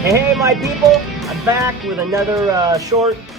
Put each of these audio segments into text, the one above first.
Hey, my people, I'm back with another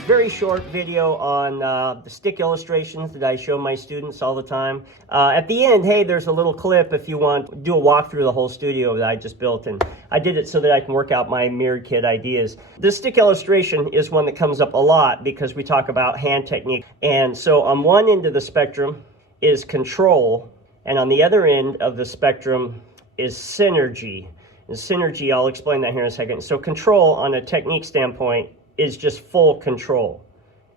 very short video on the stick illustrations that I show my students all the time. At the end, hey, there's a little clip if you want to do a walkthrough of the whole studio that I just built, and I did it so that I can work out my mirrored kit ideas. This stick illustration is one that comes up a lot because we talk about hand technique, and so on one end of the spectrum is control, and on the other end of the spectrum is synergy. And synergy, I'll explain that here in a second. So control on a technique standpoint is just full control.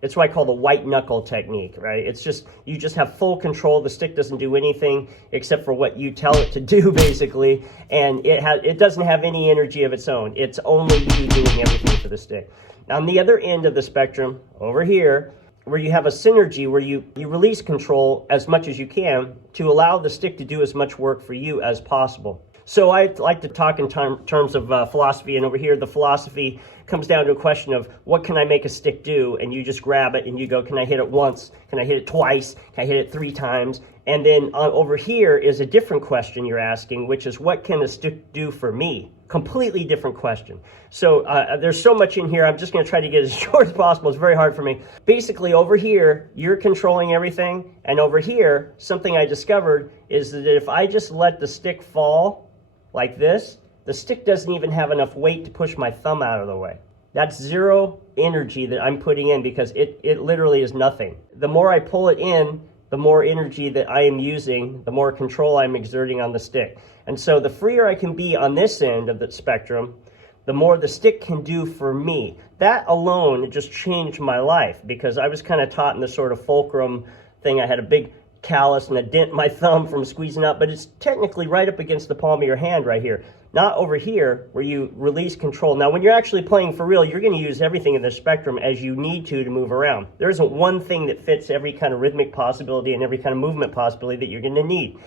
It's what I call the white knuckle technique, right? It's just, you just have full control. The stick doesn't do anything except for what you tell it to do, basically. And it doesn't have any energy of its own. It's only you doing everything for the stick. On the other end of the spectrum, over here, where you have a synergy, where you release control as much as you can to allow the stick to do as much work for you as possible. So I like to talk in terms of philosophy, and over here the philosophy comes down to a question of what can I make a stick do, and you just grab it and you go, can I hit it once? Can I hit it twice? Can I hit it 3 times? And then over here is a different question you're asking, which is what can a stick do for me? Completely different question. So there's so much in here, I'm just going to try to get as short as possible. It's very hard for me. Basically over here, you're controlling everything, and over here, something I discovered is that if I just let the stick fall like this, the stick doesn't even have enough weight to push my thumb out of the way. That's zero energy that I'm putting in because it literally is nothing. The more I pull it in, the more energy that I am using, the more control I'm exerting on the stick. And so the freer I can be on this end of the spectrum, the more the stick can do for me. That alone just changed my life because I was kind of taught in this sort of fulcrum thing. I had a big callus and a dent in my thumb from squeezing out, but it's technically right up against the palm of your hand right here, not over here where you release control. Now when you're actually playing for real, you're going to use everything in the spectrum as you need to move around. There isn't one thing that fits every kind of rhythmic possibility and every kind of movement possibility that you're going to need.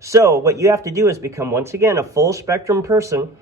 So what you have to do is become, once again, a full spectrum person.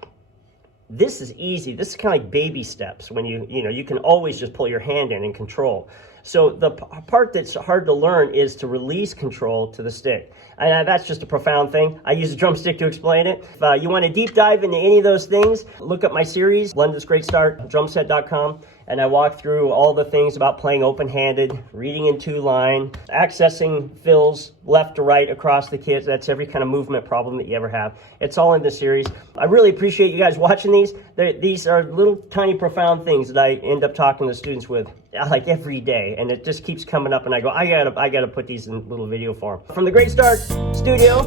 This is easy. This is kind of like baby steps when you can always just pull your hand in and control. So the part that's hard to learn is to release control to the stick. And that's just a profound thing. I use a drumstick to explain it. If you want to deep dive into any of those things, look up my series, London's Great Start, drumset.com. And I walk through all the things about playing open-handed, reading in 2-line, accessing fills left to right across the kit. That's every kind of movement problem that you ever have. It's all in the series. I really appreciate you guys watching these. These are little tiny profound things that I end up talking to students with like every day, and it just keeps coming up, and I go, I gotta put these in little video form. From the Great Start Studio,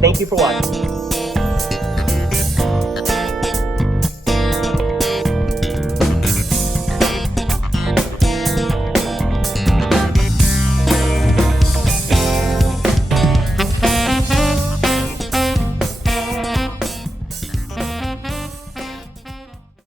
thank you for watching.